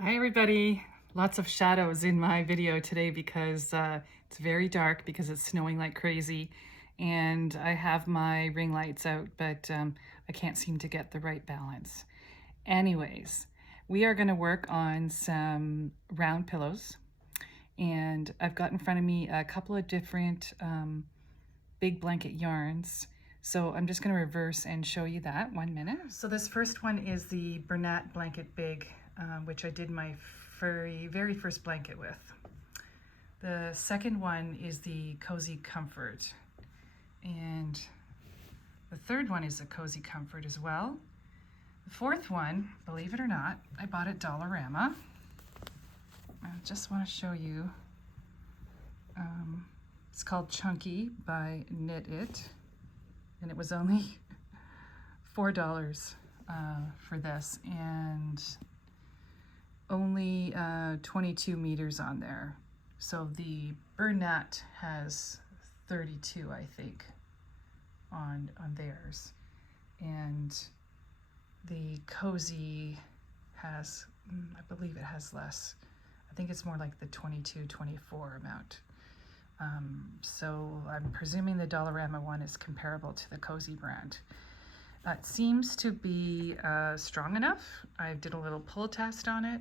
Hi everybody. Lots of shadows in my video today because it's very dark because it's snowing like crazy and I have my ring lights out, but I can't seem to get the right balance. Anyways, we are going to work on some round pillows, and I've got in front of me a couple of different big blanket yarns. So I'm just going to reverse and show you that. 1 minute. So this first one is the Bernat Blanket Big, which I did my very first blanket with. The second one is the Cozy Comfort. And the third one is a Cozy Comfort as well. The fourth one, believe it or not, I bought at Dollarama. I just want to show you. It's called Chunky by Knit It. And it was only $4 for this, and only 22 meters on there. So the Bernat has 32, I think, on theirs, and the Cozy has, I believe it has less. I think it's more like the 22, 24 amount. So I'm presuming the Dollarama one is comparable to the Cozy brand. It seems to be strong enough. I did a little pull test on it.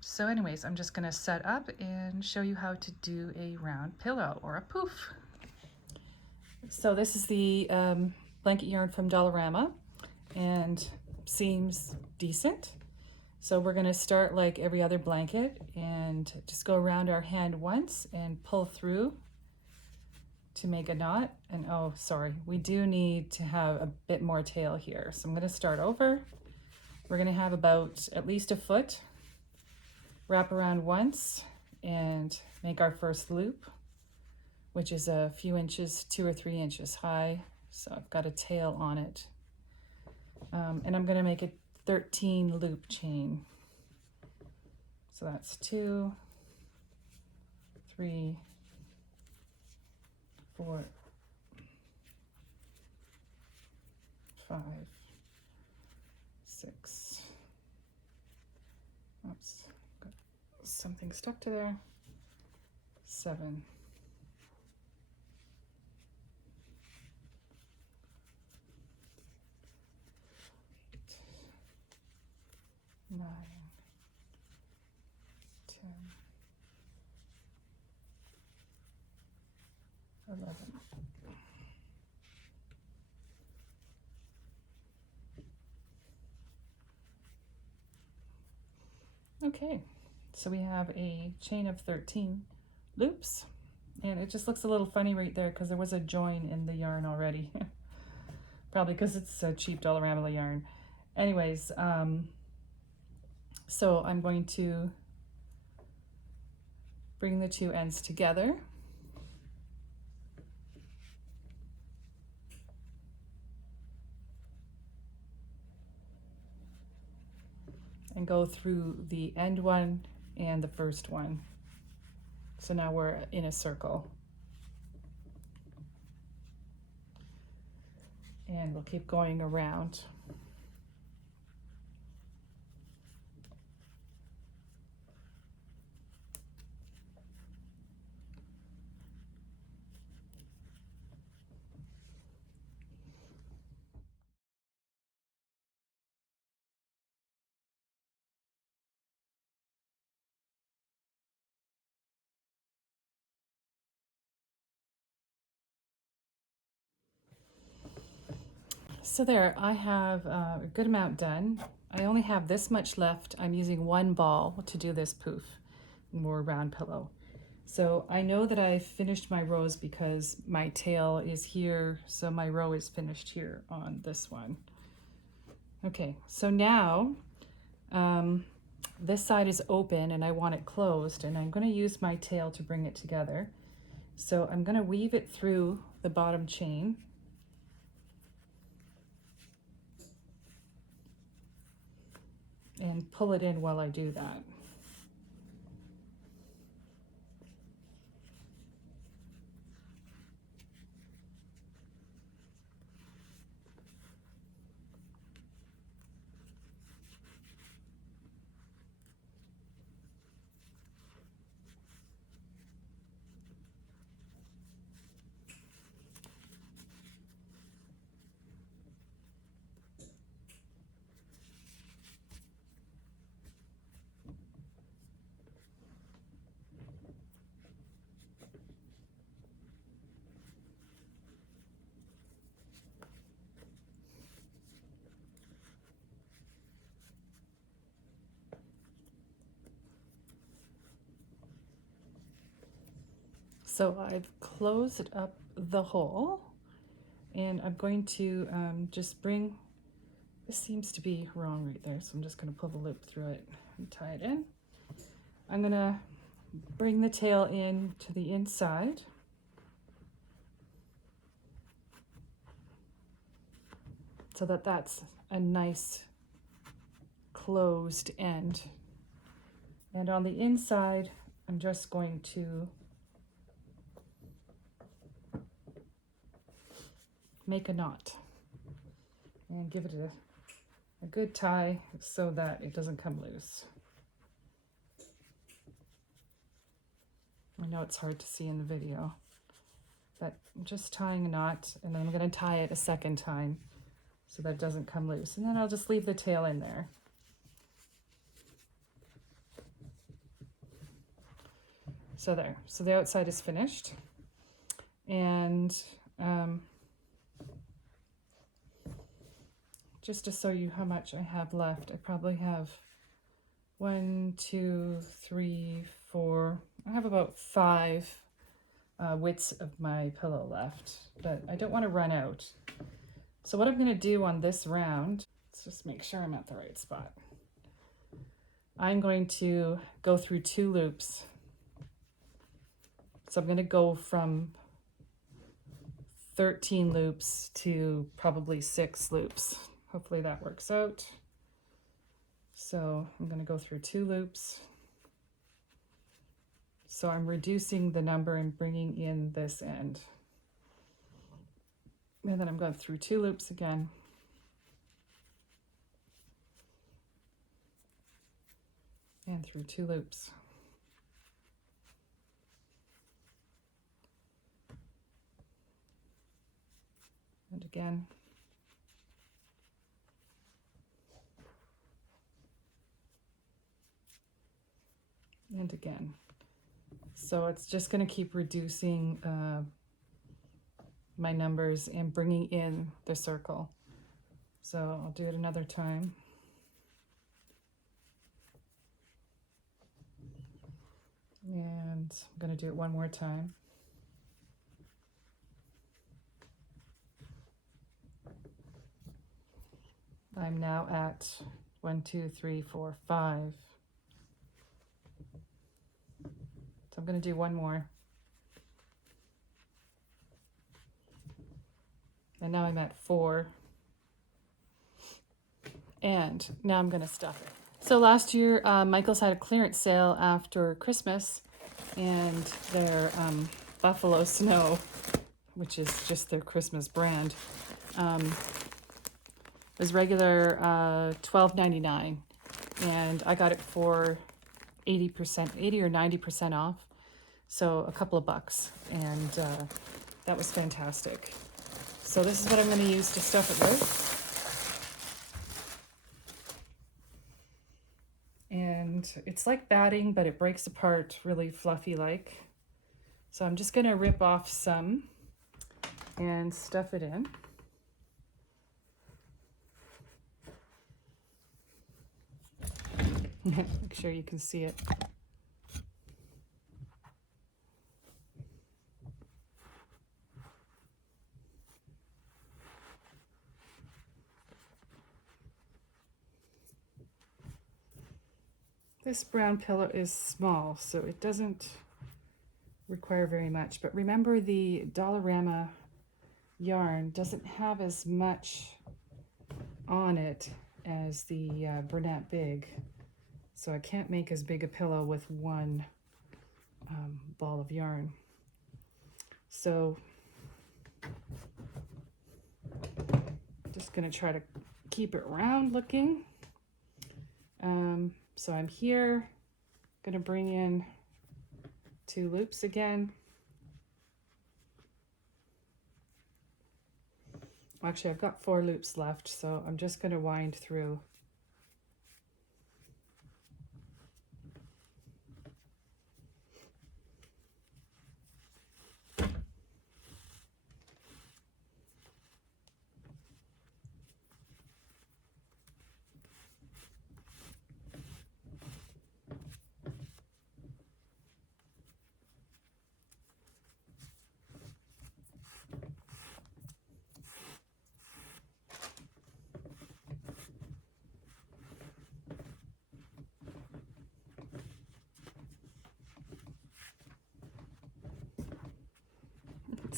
So anyways, I'm just gonna set up and show you how to do a round pillow or a poof. So this is the blanket yarn from Dollarama and seems decent. So we're gonna start like every other blanket and just go around our hand once and pull through to make a knot. And oh, sorry, we do need to have a bit more tail here. So I'm gonna start over. We're gonna have about at least a foot. Wrap around once and make our first loop, which is a few inches, 2 or 3 inches high. So I've got a tail on it. And I'm gonna make a 13 loop chain. So that's 2, 3, 4, 5, 6. Oops, got something stuck to there. 7. 8, 9, 10, 11. Okay, so we have a chain of 13 loops, and it just looks a little funny right there because there was a join in the yarn already. Probably because it's a cheap Dollarama yarn. Anyways, so I'm going to bring the two ends together. And go through the end one and the first one. So now we're in a circle. And we'll keep going around. So there, I have a good amount done. I only have this much left. I'm using one ball to do this poof, more round pillow. So I know that I finished my rows because my tail is here, so my row is finished here on this one. Okay, so now this side is open and I want it closed, and I'm going to use my tail to bring it together. So I'm going to weave it through the bottom chain. And pull it in while I do that. So I've closed up the hole, and I'm going to just bring, this seems to be wrong right there, so I'm just going to pull the loop through it and tie it in. I'm going to bring the tail in to the inside. So that that's a nice closed end. And on the inside, I'm just going to make a knot and give it a good tie so that it doesn't come loose. I know it's hard to see in the video, but I'm just tying a knot, and then I'm going to tie it a second time so that it doesn't come loose. And then I'll just leave the tail in there. So there, so the outside is finished. And just to show you how much I have left, I probably have 1, 2, 3, 4, I have about 5 widths of my pillow left, but I don't want to run out. So what I'm going to do on this round, let's just make sure I'm at the right spot. I'm going to go through 2 loops. So I'm going to go from 13 loops to probably 6 loops. Hopefully that works out. So I'm going to go through 2 loops. So I'm reducing the number and bringing in this end. And then I'm going through 2 loops again. And through 2 loops. And again. And again. So it's just going to keep reducing my numbers and bringing in the circle. So I'll do it another time. And I'm going to do it one more time. I'm now at 1, 2, 3, 4, 5. So I'm going to do one more. And now I'm at 4. And now I'm going to stuff it. So last year, Michael's had a clearance sale after Christmas, and their Buffalo Snow, which is just their Christmas brand, was regular $12.99, and I got it for 80 or 90% off, so a couple of bucks, and that was fantastic. So this is what I'm going to use to stuff it with. And it's like batting, but it breaks apart really fluffy like. So I'm just going to rip off some and stuff it in. Make sure you can see it. This brown pillow is small, so it doesn't require very much. But remember, the Dollarama yarn doesn't have as much on it as the Bernat Big. So I can't make as big a pillow with one ball of yarn. So just going to try to keep it round looking. So I'm here, going to bring in 2 loops again. Actually, I've got 4 loops left, so I'm just going to wind through.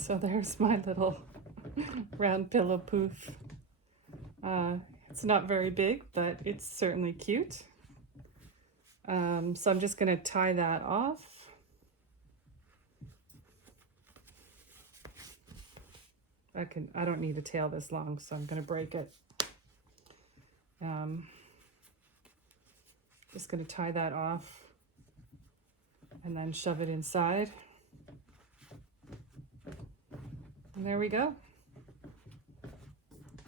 So there's my little round pillow poof. It's not very big, but it's certainly cute. So I'm just going to tie that off. I don't need a tail this long, so I'm going to break it. Just going to tie that off and then shove it inside. And there we go.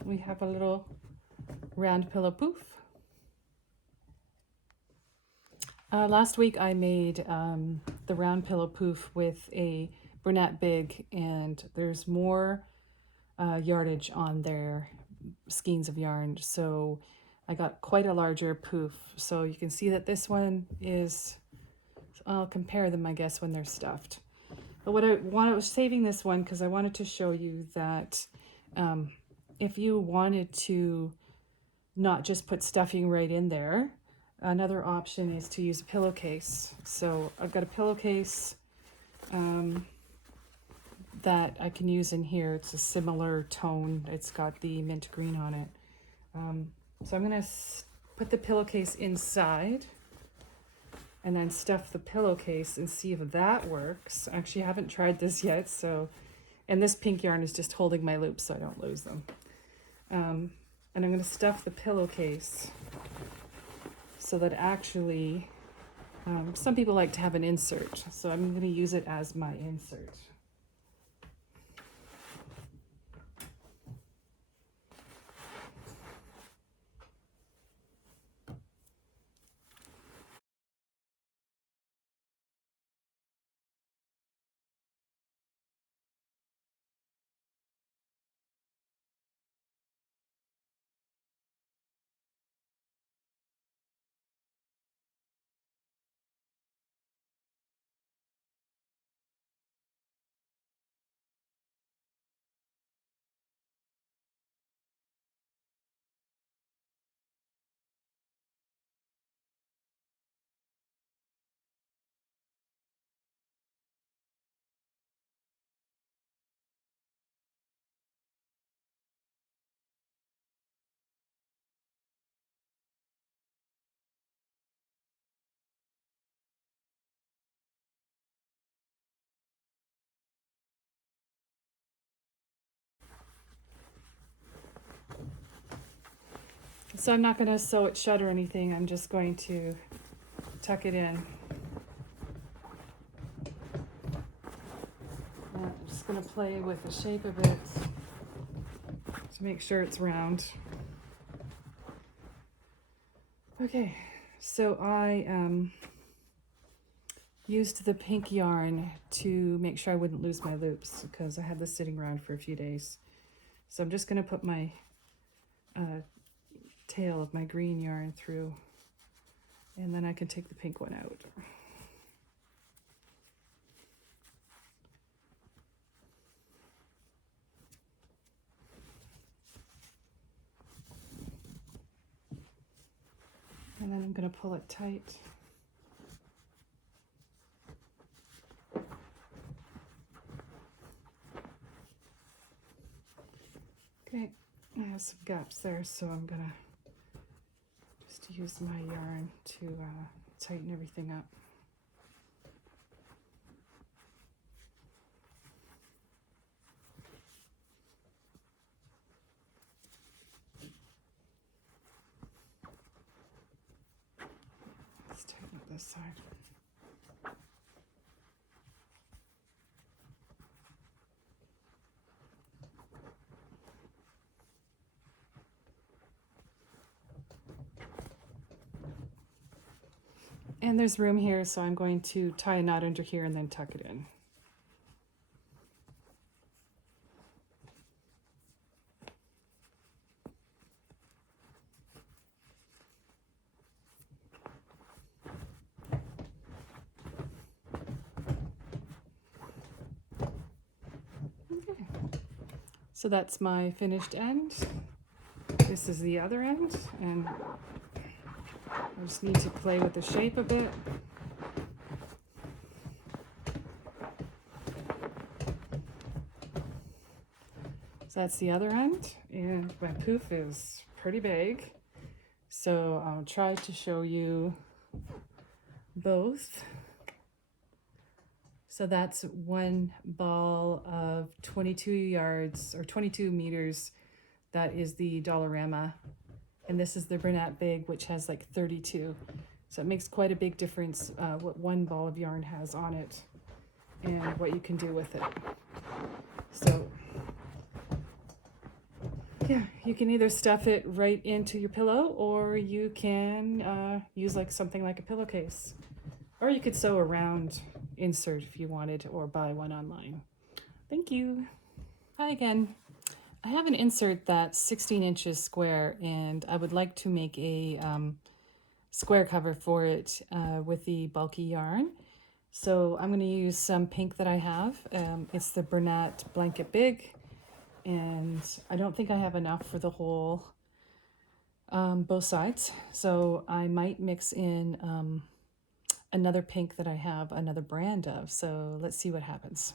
We have a little round pillow poof. Last week I made the round pillow poof with a Bernat Big, and there's more yardage on their skeins of yarn, so I got quite a larger poof. So you can see that this one is, I'll compare them I guess when they're stuffed. But I was saving this one because I wanted to show you that if you wanted to not just put stuffing right in there, another option is to use a pillowcase. So I've got a pillowcase that I can use in here. It's a similar tone. It's got the mint green on it. So I'm going to put the pillowcase inside and then stuff the pillowcase and see if that works. Actually, I haven't tried this yet, and this pink yarn is just holding my loops so I don't lose them. And I'm going to stuff the pillowcase so that actually, some people like to have an insert, so I'm going to use it as my insert. So I'm not going to sew it shut or anything. I'm just going to tuck it in. I'm just going to play with the shape of it to make sure it's round. Okay, so I used the pink yarn to make sure I wouldn't lose my loops because I had this sitting around for a few days. So I'm just going to put my tail of my green yarn through, and then I can take the pink one out. And then I'm going to pull it tight. Okay, I have some gaps there, so I'm going to just use my yarn to tighten everything up. Let's tighten up this side. And there's room here, so I'm going to tie a knot under here and then tuck it in. Okay. So that's my finished end. This is the other end, and I just need to play with the shape a bit. So that's the other end, and my poof is pretty big. So I'll try to show you both. So that's one ball of 22 yards or 22 meters. That is the Dollarama. And this is the Bernat Big, which has like 32. So it makes quite a big difference what one ball of yarn has on it and what you can do with it. So yeah, you can either stuff it right into your pillow, or you can use like something like a pillowcase. Or you could sew a round insert if you wanted, or buy one online. Thank you. Hi again. I have an insert that's 16 inches square, and I would like to make a square cover for it with the bulky yarn. So I'm going to use some pink that I have. It's the Bernat Blanket Big, and I don't think I have enough for the whole both sides. So I might mix in another pink that I have another brand of. So let's see what happens.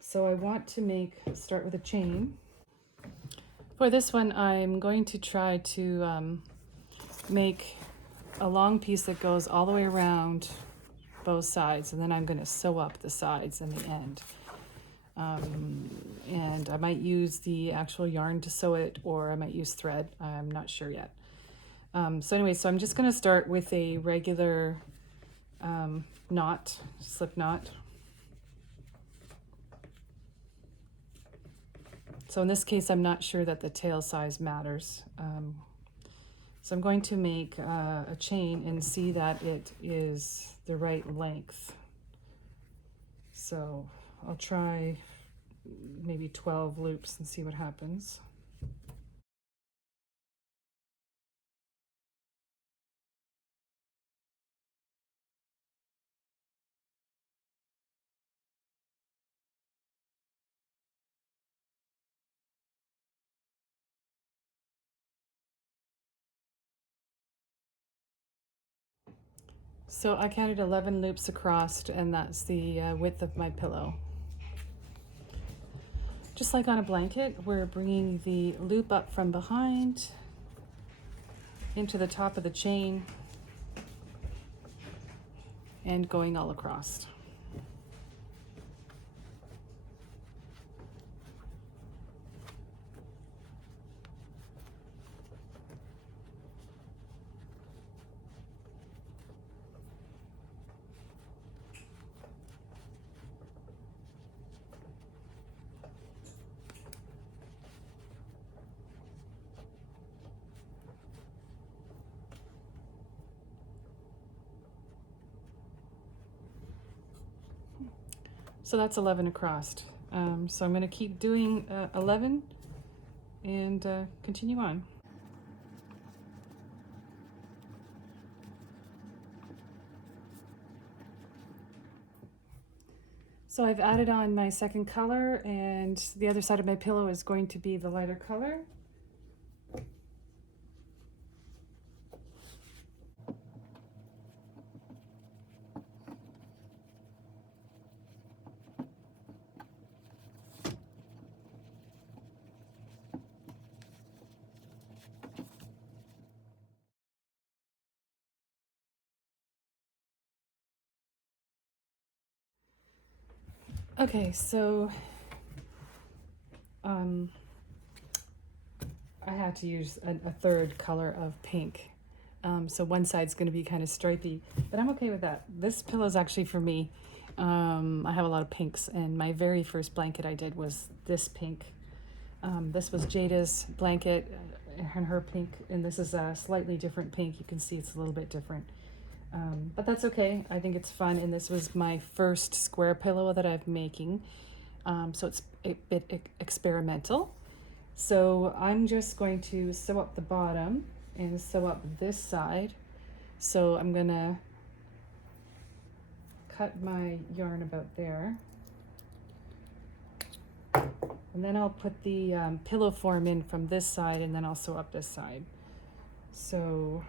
So I want to start with a chain. For this one, I'm going to try to make a long piece that goes all the way around both sides, and then I'm going to sew up the sides and the end. And I might use the actual yarn to sew it, or I might use thread. I'm not sure yet. So anyway, so I'm just going to start with a regular slip knot. So in this case, I'm not sure that the tail size matters. So I'm going to make a chain and see that it is the right length. So I'll try maybe 12 loops and see what happens. So I counted 11 loops across, and that's the width of my pillow. Just like on a blanket, we're bringing the loop up from behind into the top of the chain and going all across. So that's 11 across. So I'm going to keep doing 11 and continue on. So I've added on my second color, and the other side of my pillow is going to be the lighter color. Okay, so I had to use a third color of pink. So one side's going to be kind of stripy, but I'm okay with that. This pillow is actually for me. I have a lot of pinks, and my very first blanket I did was this pink. This was Jada's blanket and her pink, and this is a slightly different pink. You can see it's a little bit different. But that's okay. I think it's fun, and this was my first square pillow that I'm making. So it's a bit experimental. So I'm just going to sew up the bottom and sew up this side. So I'm gonna cut my yarn about there. And then I'll put the pillow form in from this side, and then I'll sew up this side. So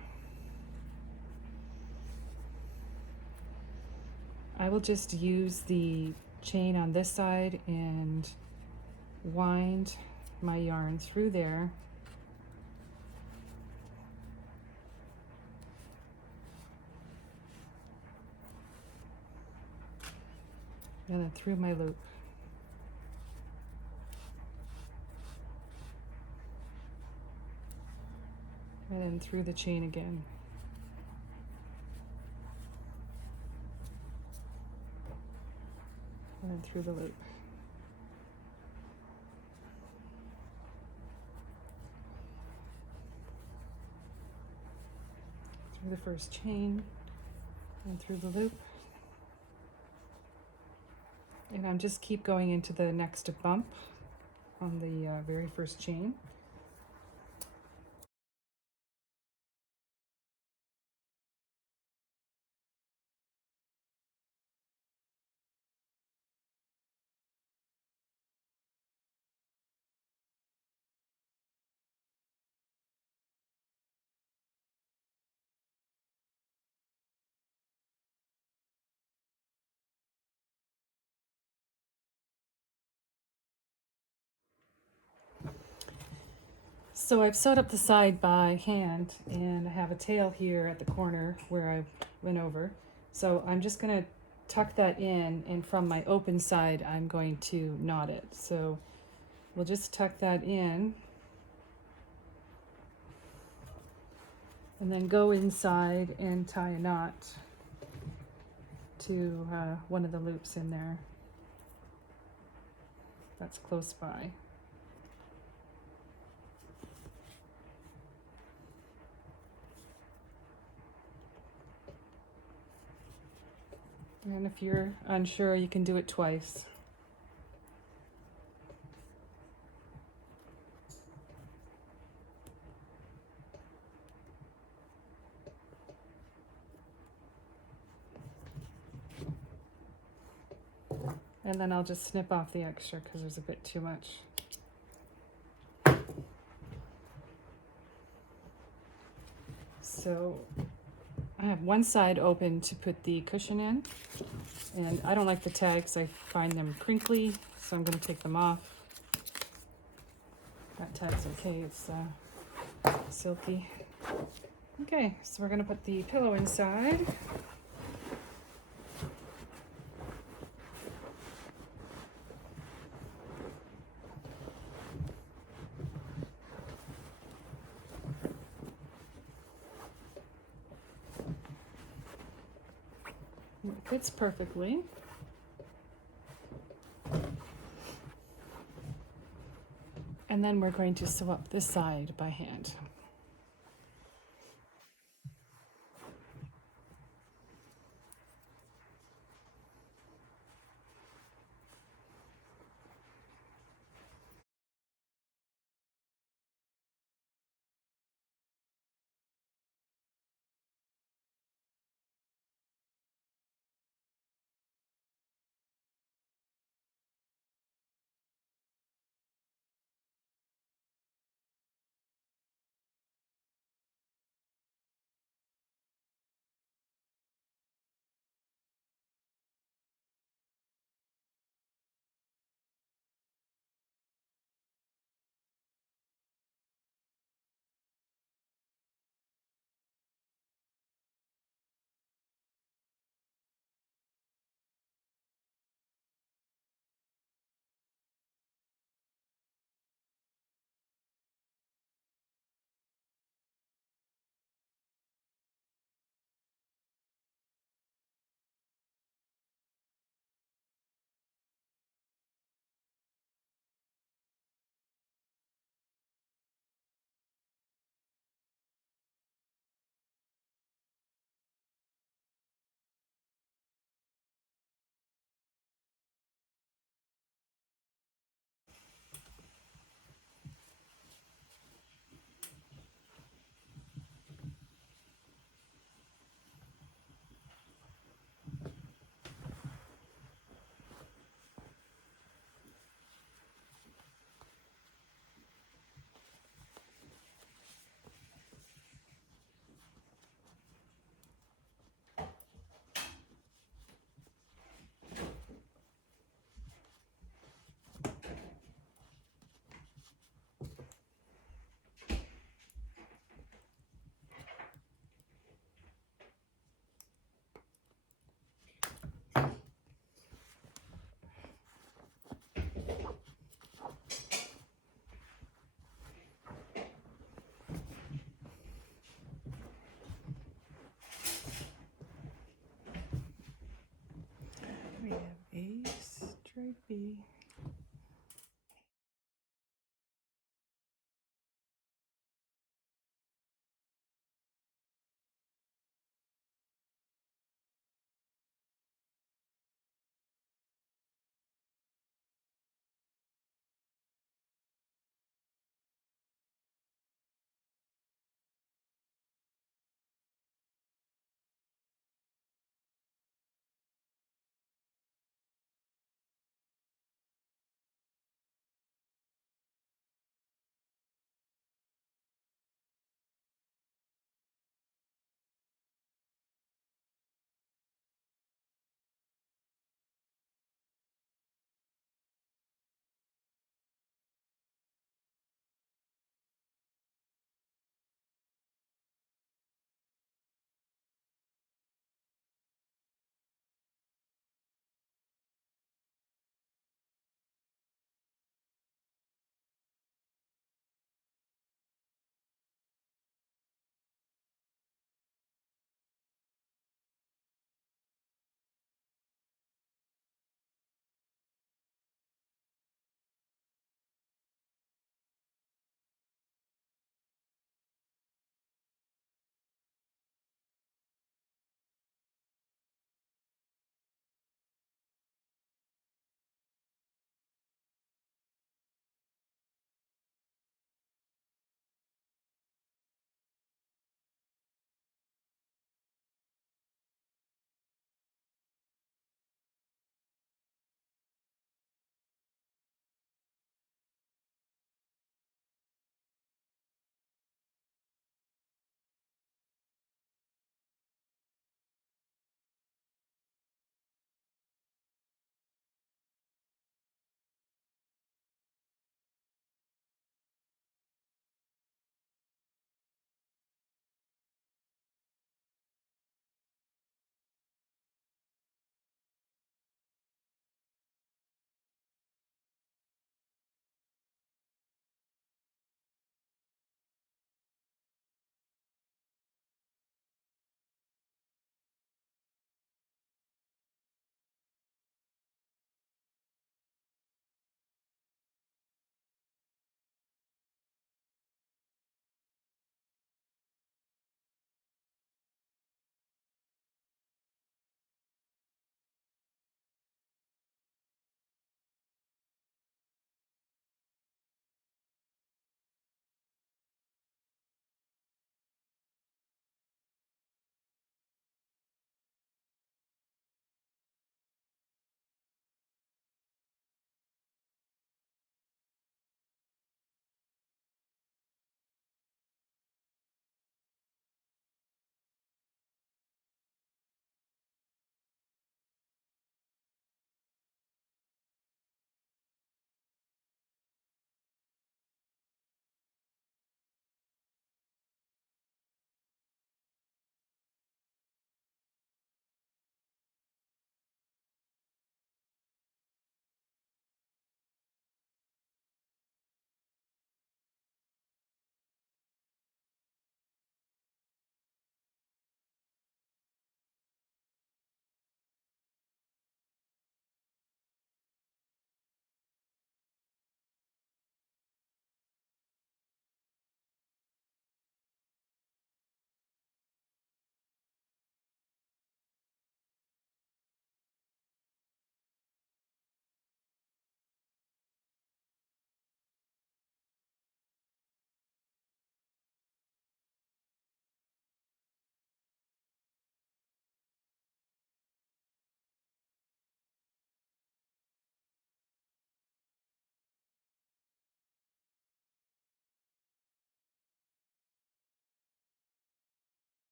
I will just use the chain on this side and wind my yarn through there. And then through my loop. And then through the chain again. And then through the loop. Through the first chain and through the loop. And I'm just keep going into the next bump on the very first chain. So I've sewed up the side by hand, and I have a tail here at the corner where I went over. So I'm just going to tuck that in, and from my open side I'm going to knot it. So we'll just tuck that in and then go inside and tie a knot to one of the loops in there that's close by. And if you're unsure, you can do it twice. And then I'll just snip off the extra because there's a bit too much. So I have one side open to put the cushion in, and I don't like the tags. I find them crinkly, so I'm going to take them off. That tag's okay, it's silky. Okay, so we're going to put the pillow inside. It fits perfectly. And then we're going to sew up this side by hand.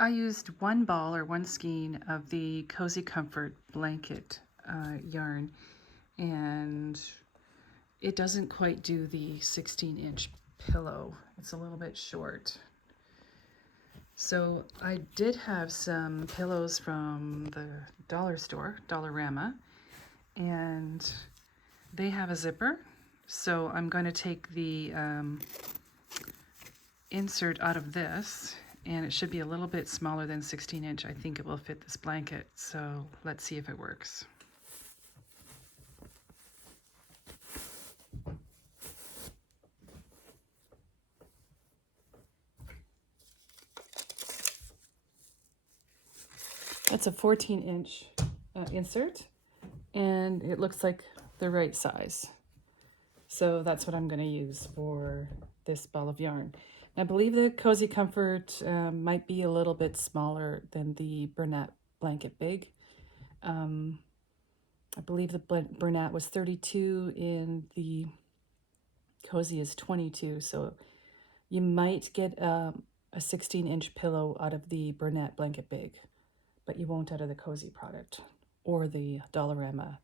I used one ball or one skein of the Cozy Comfort blanket yarn, and it doesn't quite do the 16-inch pillow. It's a little bit short. So I did have some pillows from the dollar store, Dollarama, and they have a zipper. So I'm going to take the insert out of this, and it should be a little bit smaller than 16-inch. I think it will fit this blanket, so let's see if it works. That's a 14-inch insert, and it looks like the right size. So that's what I'm going to use for this ball of yarn. I believe the Cozy Comfort might be a little bit smaller than the Bernat Blanket Big. I believe the Bernat was 32 and the Cozy is 22. So you might get a 16-inch pillow out of the Bernat Blanket Big, but you won't out of the Cozy product or the Dollarama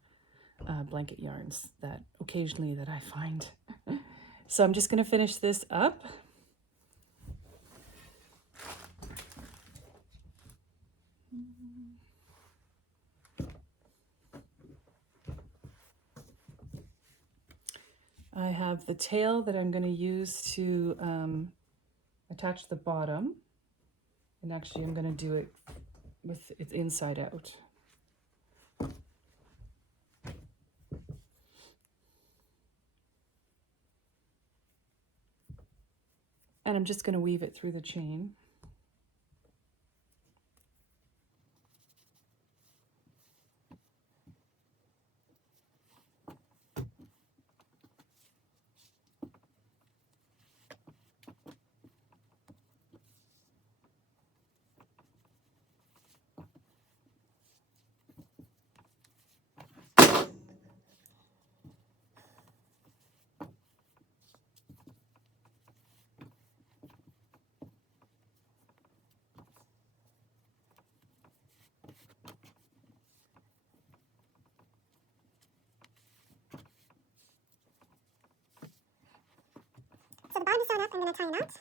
blanket yarns that occasionally that I find. So I'm just going to finish this up. I have the tail that I'm going to use to attach the bottom, and actually I'm going to do it with its inside out. And I'm just going to weave it through the chain. So the bottom is sewn up, I'm going to tie a knot.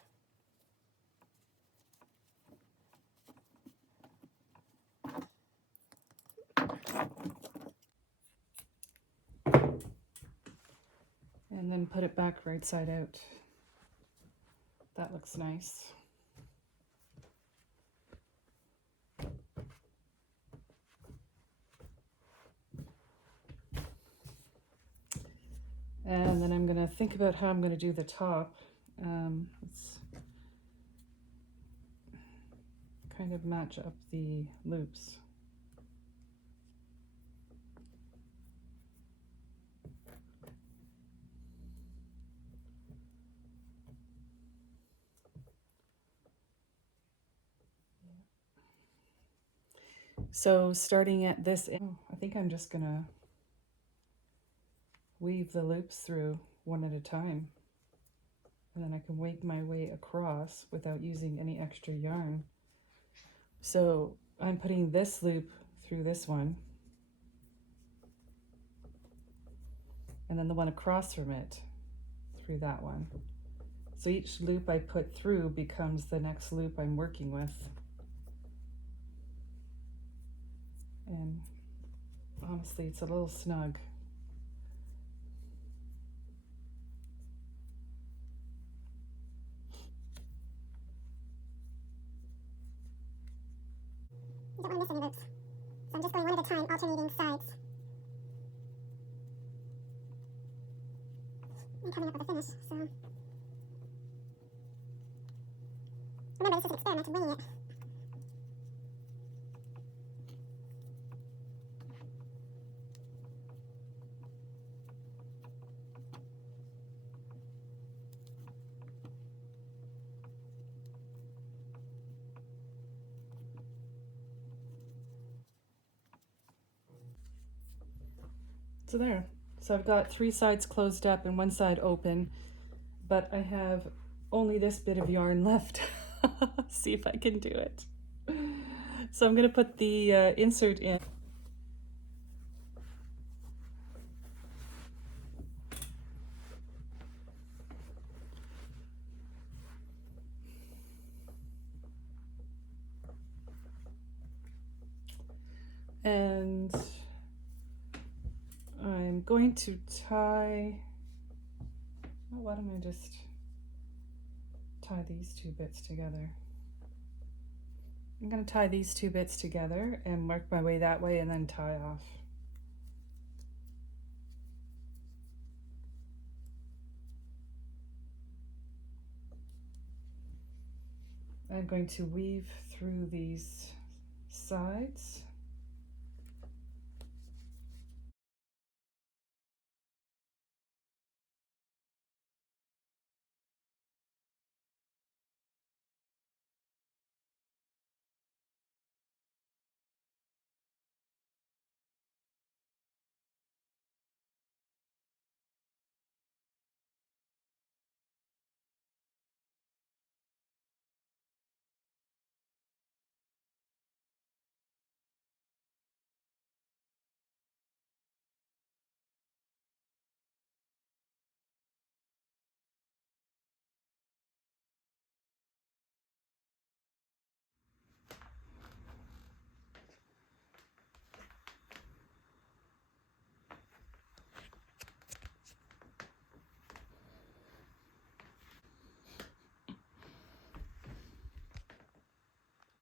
And then put it back right side out. That looks nice. And then I'm going to think about how I'm going to do the top. Let's kind of match up the loops. So starting at this end, I think I'm just going to weave the loops through one at a time. And then I can work my way across without using any extra yarn. So I'm putting this loop through this one, and then the one across from it through that one. So each loop I put through becomes the next loop I'm working with. And honestly, it's a little snug. You don't want to miss any loops. So I'm just going one at a time, alternating sides. I'm coming up with a finish, so... Remember, this is an experiment, I'm winging it. So there. So I've got 3 sides closed up and 1 side open, but I have only this bit of yarn left. See if I can do it. So I'm going to put the insert in. And I'm going to tie, well, why don't I just tie these two bits together? I'm going to tie these two bits together and mark my way that way and then tie off. I'm going to weave through these sides.